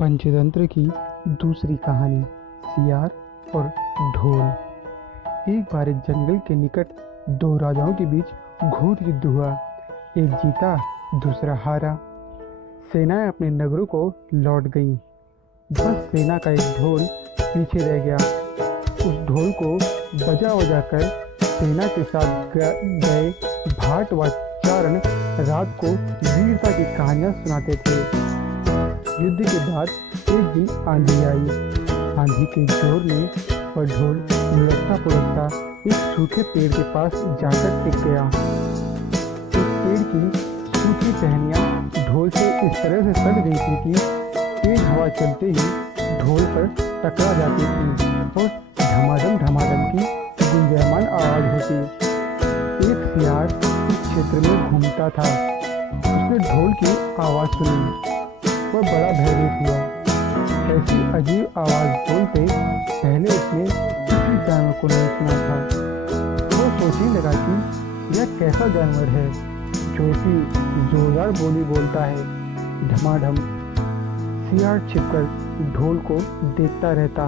पंचतंत्र की दूसरी कहानी सियार और ढोल। एक बार एक जंगल के निकट दो राजाओं के बीच घोर युद्ध हुआ। एक जीता, दूसरा हारा। सेनाएं अपने नगरों को लौट गईं। बस सेना का एक ढोल पीछे रह गया। उस ढोल को बजा बजा कर सेना के साथ गए भाट व चारण रात को वीरता की कहानियां सुनाते थे। युद्ध के बाद एक दिन आंधी आई। आंधी के जोर में वह ढोल लुढ़कता पुढ़कता एक सूखे पेड़ के पास जाकर टिक गया। उस पेड़ की सूखी टहनियां ढोल से इस तरह से सट गई थी कि तेज हवा चलते ही ढोल पर टकरा जाती थी और धमाधम की गुंजायमान आवाज होती। एक सियार इस क्षेत्र में घूमता था। उसने ढोल की आवाज सुनी। वह बड़ा भयभीत हुआ। ऐसी अजीब आवाज बोलते पहले उसने किसी जानवर को नहीं सुना था। वो सोचने लगा कि यह कैसा जानवर है जो इतनी जोरदार बोली बोलता है। धमाधम सियार छिपकर ढोल को देखता रहता,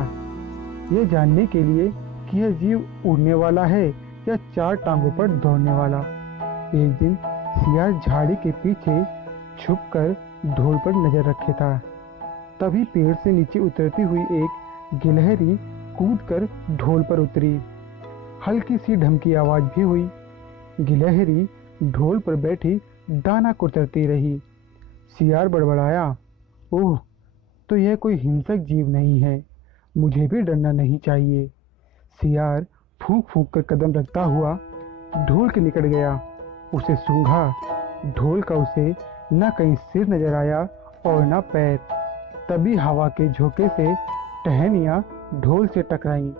यह जानने के लिए कि यह जीव उड़ने वाला है या चार टांगों पर दौड़ने वाला। एक दिन सियार झाड़ी के पीछे छुपकर ढोल पर नजर रखे था। तभी पेड़ से नीचे उतरती हुई एक गिलहरी कूदकर ढोल पर उतरी। हल्की सी ढमकी आवाज भी हुई। गिलहरी ढोल पर बैठी दाना कुतरती रही। सियार बड़बड़ाया, ओह, तो यह कोई हिंसक जीव नहीं है, मुझे भी डरना नहीं चाहिए। सियार फूंक फूंक कर कदम रखता हुआ ढोल के निकट गया। उसे सूंघा। ढोल का उसे न कहीं सिर नजर आया और न पैर। तभी हवा के झोंके से टहनियां ढोल से टकराईं।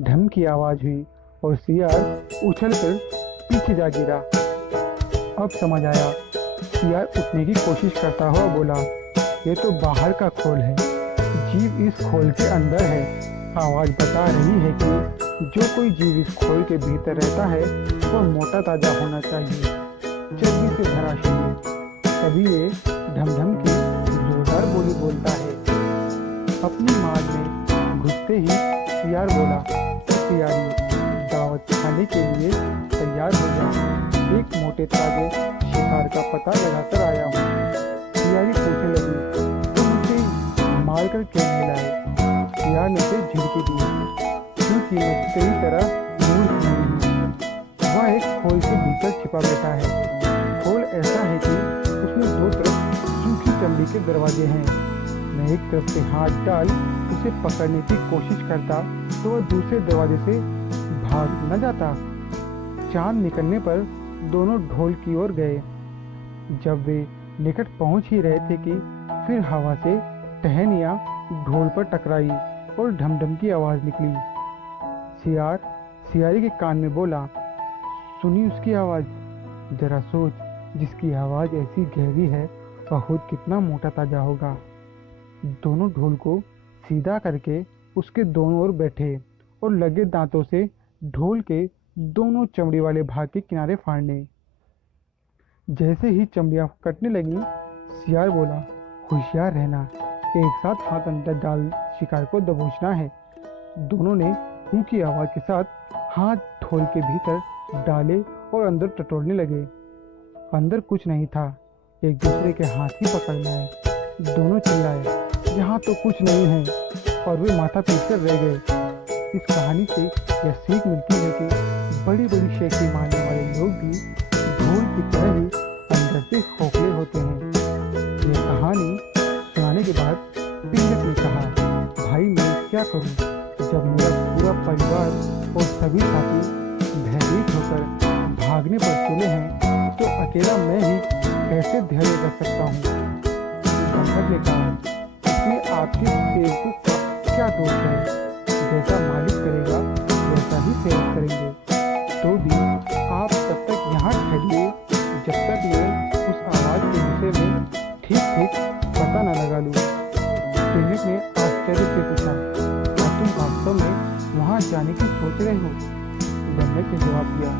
ढम की आवाज हुई और सियार उछलकर पीछे जा गिरा। अब समझ आया। सियार उठने की कोशिश करता हुआ बोला, ये तो बाहर का खोल है, जीव इस खोल के अंदर है। आवाज बता रही है कि जो कोई जीव इस खोल के भीतर रहता है वह मोटा ताजा होना चाहिए, चर्बी से भरा शरीर। तभी ये ढमढम की जोरदार बोली बोलता है। अपनी मार में घुसते ही सियार बोला, सियारी, दावत खाने के लिए तैयार हो जा। एक मोटे ताजे शिकार का पता लगाकर आया हूँ। सियारी पूछने लगी, तुम मुझे मार कर क्यों नहीं लाए? सियार ने उसे झिड़की दी, क्योंकि मैं तेरी तरह मूर्ख नहीं हूँ। वह एक खोल के भीतर छिपा बैठा है। खोल ऐसा है कि उसमें दो तरफ सूखी चमड़ी के दरवाजे हैं। मैं एक तरफ से हाथ डाल उसे पकड़ने की कोशिश करता तो वह दूसरे दरवाजे से भाग न जाता। चांद निकलने पर दोनों ढोल की ओर गए। जब वे निकट पहुंच ही रहे थे कि फिर हवा से टहनियां ढोल पर टकराई और ढमढम की आवाज निकली। सियार सियारी के कान में बोला, सुनी उसकी आवाज? जरा सोच, जिसकी आवाज ऐसी गहरी है वह खुद कितना मोटा ताजा होगा। दोनों ढोल को सीधा करके उसके दोनों ओर बैठे और लगे दांतों से ढोल के दोनों चमड़ी वाले भाग के किनारे फाड़ने। जैसे ही चमड़ियां कटने लगी, सियार बोला, होशियार रहना, एक साथ हाथ अंदर डाल शिकार को दबोचना है। दोनों ने ऊंची आवाज के साथ हाथ ढोल के भीतर डाले और अंदर टटोलने लगे। अंदर कुछ नहीं था, एक दूसरे के हाथ ही पकड़ना है। दोनों चिल्लाए, यहाँ तो कुछ नहीं है, और वे माथा पीट कर रह गए। इस कहानी से यह सीख मिलती है कि बड़ी बड़ी शेखी मारने वाले लोग भी ढोल की तरह ही अंदर से खोखले होते हैं। यह कहानी सुनाने के बाद पिंगट ने कहा, भाई मैं क्या करूं, जब मेरा पूरा परिवार और सभी साथी भयभीत होकर भागने पर तुले हैं तो अकेला मैं ही कैसे धैर्य रख सकता हूँ? पंडित ने कहा, इसमें आपके सेवकों का क्या दोष है? जैसा मालिक करेगा वैसा ही सेवक करेंगे। तो भी आप तब तक यहाँ ठहरिए जब तक मैं उस आवाज के विषय में ठीक पता न लगा लूँ। पंडित ने आश्चर्य से पूछा, क्या तुम वास्तव में वहाँ जाने की सोच रहे हो? पंडित ने जवाब दिया,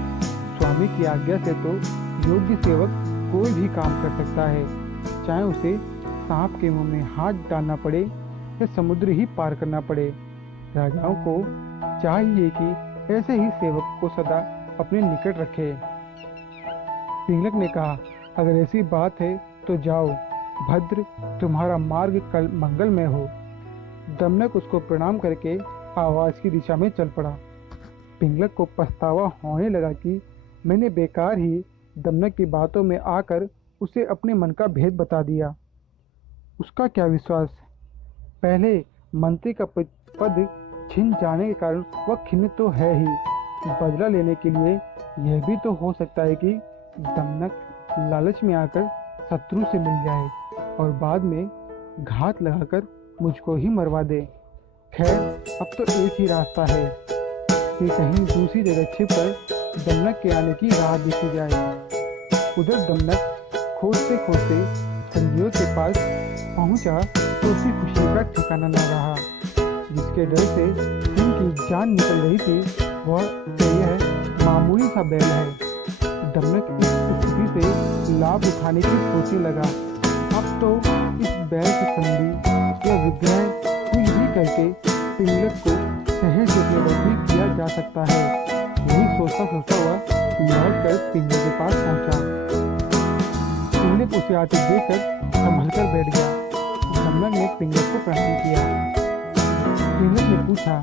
स्वामी की आज्ञा से तो योग्य सेवक कोई भी काम कर सकता है, चाहे उसे सांप के मुंह में हाथ डालना पड़े या समुद्र ही पार करना पड़े, राजाओं को चाहिए कि ऐसे ही सेवक को सदा अपने निकट रखे। पिंगलक ने कहा, अगर ऐसी बात है तो जाओ, भद्र तुम्हारा मार्ग कल मंगलमय हो। दमनक उसको प्रणाम करके आवाज की दिशा में चल पड़ा। पिंगलक को पछतावा होने लगा कि मैंने बेकार ही दमनक की बातों में आकर उसे अपने मन का भेद बता दिया। उसका क्या विश्वास, पहले मंत्री का पद छिन जाने के कारण वह खिन्न तो है ही, बदला लेने के लिए यह भी तो हो सकता है कि दमनक लालच में आकर शत्रु से मिल जाए और बाद में घात लगाकर मुझको ही मरवा दे। खैर, अब तो एक ही रास्ता है कि कहीं दूसरी जगह छिपकर दमनक के आने की राह देखी जाए। उधर दमनक खोजते खोजते संजीव के पास पहुंचा तो उसी खुशी का ठिकाना न रहा। जिसके डर से सिंह की जान निकल रही थी, वह यह मामूली सा बैल है। दमनक इस स्थिति से लाभ उठाने की सोचने लगा। अब तो इस बैल की संधि या विग्रह कुछ भी करके पिंगलक को शहर से अपने किया जा सकता है। यही सोचता सोचता हुआ लौट कर पिंगलक के पास पहुंचा। पिंगलक उसे आते देखकर संभल कर बैठ गया। दमनक ने पिंगलक को प्रणाम किया। पिंगलक ने पूछा,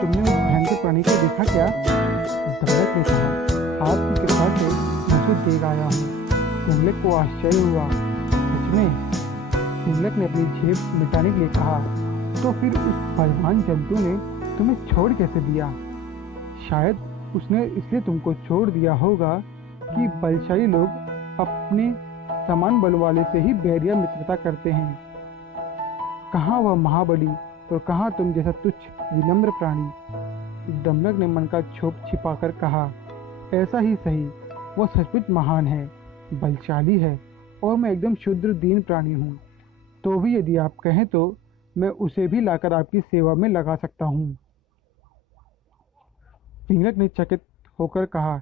तुमने उस भयंकर प्राणी को देखा क्या? दमनक ने कहा, आपकी कृपा से मुझे देख आया हूँ। पिंगलक को आश्चर्य हुआ, सच में? पिंगलक ने अपनी जेब मिटाने के लिए कहा, तो फिर उस बलवान जंतु ने तुम्हें छोड़ कैसे दिया? शायद उसने इसलिए तुमको छोड़ दिया होगा कि बलशाली लोग अपने समान बल वाले से ही बैरिया मित्रता करते हैं। कहाँ वह महाबली और कहाँ तुम जैसा तुच्छ विनम्र प्राणी। दमनक ने मन का क्षोभ छिपाकर कहा, ऐसा ही सही, वह सचमुच महान है, बलशाली है और मैं एकदम शुद्र दीन प्राणी हूँ। तो भी यदि आप कहें तो मैं उसे भी लाकर आपकी सेवा में लगा सकता हूँ। पिंगलक ने चकित होकर कहा,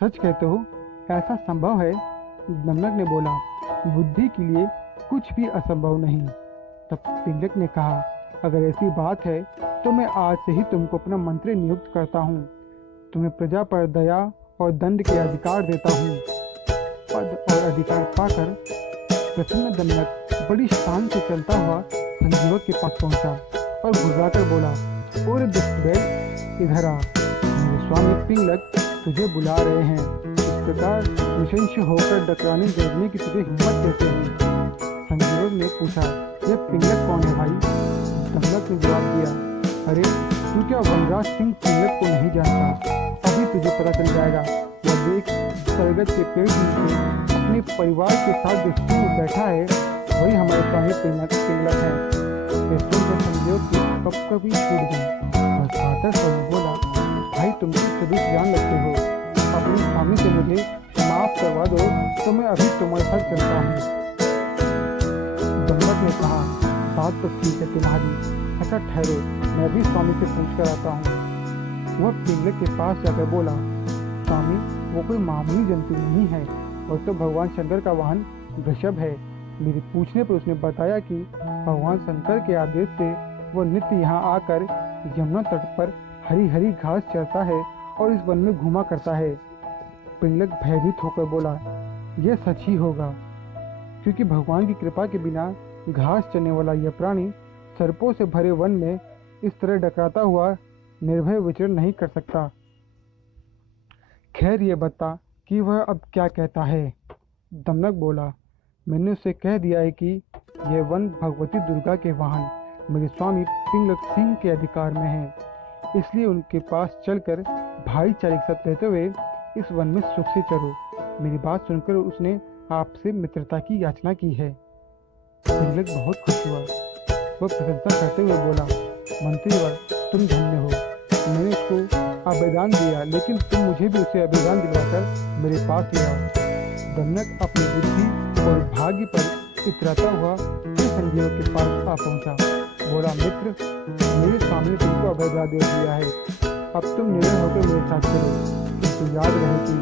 सच कहते हो? ऐसा संभव है? दमनक ने बोला, बुद्धि के लिए कुछ भी असंभव नहीं। तब पिंगलक ने कहा, अगर ऐसी बात है तो मैं आज से ही तुमको अपना मंत्री नियुक्त करता हूँ। तुम्हें प्रजा पर दया और दंड के अधिकार देता हूँ। पद और अधिकार पाकर प्रसन्न दमनक बड़ी शान से चलता हुआ संजीवक के पास पहुंचा और घुर्राकर बोला, ओरे दुष्ट बैल, इधर आ, मेरे स्वामी पिंगलक तुझे बुला रहे हैं। इस प्रकार निशंस होकर डकराने जगने की तुझे हिम्मत कैसे हुई? संजीवक ने पूछा, यह पिंगलक कौन है भाई? दमनक ने जवाब दिया, अरे तू क्या वनराज सिंह पिंगलक को नहीं जानता? अभी तुझे पता चल जाएगा। वह देख, सरगत के पेड़ नीचे अपने परिवार के साथ जो सिंह बैठा है वही हमारे स्वामी पिंगलक है। सुनकर संजीवक की कभी छूट गई और सादर से बोला, भाई तुम तो सदुच जान लगते हो, अपने स्वामी से मुझे माफ करवा दो तो मैं अभी तुम्हारे साथ चलता हूँ। दमनक ने कहा, बात तो ठीक है तुम्हारी, अच्छा ठहरो, मैं भी स्वामी से पूछ कर आता हूँ। वह पिंगलक के पास जाकर बोला, स्वामी वो कोई मामूली जंतु नहीं है, और तो भगवान शंकर का वाहन वृषभ है। मेरे पूछने पर उसने बताया कि भगवान शंकर के आदेश से वह नित्य यहाँ आकर यमुना तट पर हरी हरी घास चरता है और इस वन में घूमा करता है। पिंगलक भयभीत होकर बोला, यह सच ही होगा, क्योंकि भगवान की कृपा के बिना घास चरने वाला यह प्राणी सर्पों से भरे वन में इस तरह डकराता हुआ निर्भय विचरण नहीं कर सकता। खैर ये बता कि वह अब क्या कहता है? दमनक बोला, मैंने उसे कह दिया है कि यह वन भगवती दुर्गा के वाहन मेरे स्वामी पिंगलक सिंह के अधिकार में है, इसलिए उनके पास चलकर भाईचारे के साथ रहते हुए इस वन में सुख से चरो। मेरी बात सुनकर उसने आपसे मित्रता की याचना की है। पिंगलक बहुत खुश हुआ। वह प्रशंसा करते हुए बोला, मंत्रीवर तुम धन्य हो, मैंने उसको आवेदन दिया, लेकिन तुम मुझे भी उसे आवेदन दिलवाकर मेरे पास ले आओ। दमनक अपनी बुद्धि और भाग्य पर इतराता हुआ फिर संजीव के पास आ पहुंचा। बोला, मित्र, मेरे सामने तुमको अभयदा दे दिया है, अब तुम निर्णय होकर मेरे साथ चलो, किंतु याद रहे कि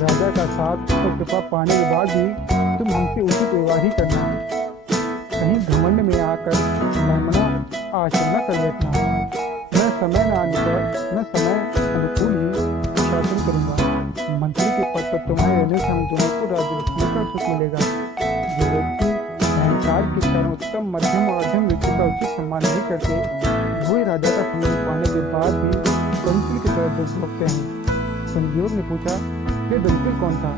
राजा का साथ और कृपा पाने के बाद भी तुम हमसे उचित व्यवहार ही करना। कहीं घमंड में आकर मेमना आचरण न कर बैठना। मैं समय अनुकूल ही शासन करूंगा। मंत्री के पद पर तुम्हारे रहने से हम दोनों को राज्य का सुख मिलेगा। जो व्यक्ति अहंकार के कारण उत्तम, मध्यम और अध्यम व्यक्ति का उचित सम्मान नहीं करते, वही राजा का सम्मान पाने के बाद भी कंचुल की तरह दुख भोगते हैं। संजीव ने पूछा, ये दंतिल कौन था?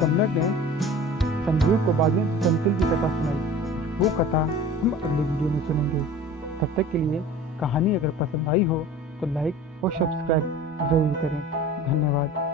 दमनक ने संजीव को बाद में दंतिल की कथा सुनाई। वो कथा हम अगले वीडियो में सुनेंगे। तब तक के लिए कहानी अगर पसंद आई हो तो लाइक और सब्सक्राइब जरूर करें। धन्यवाद।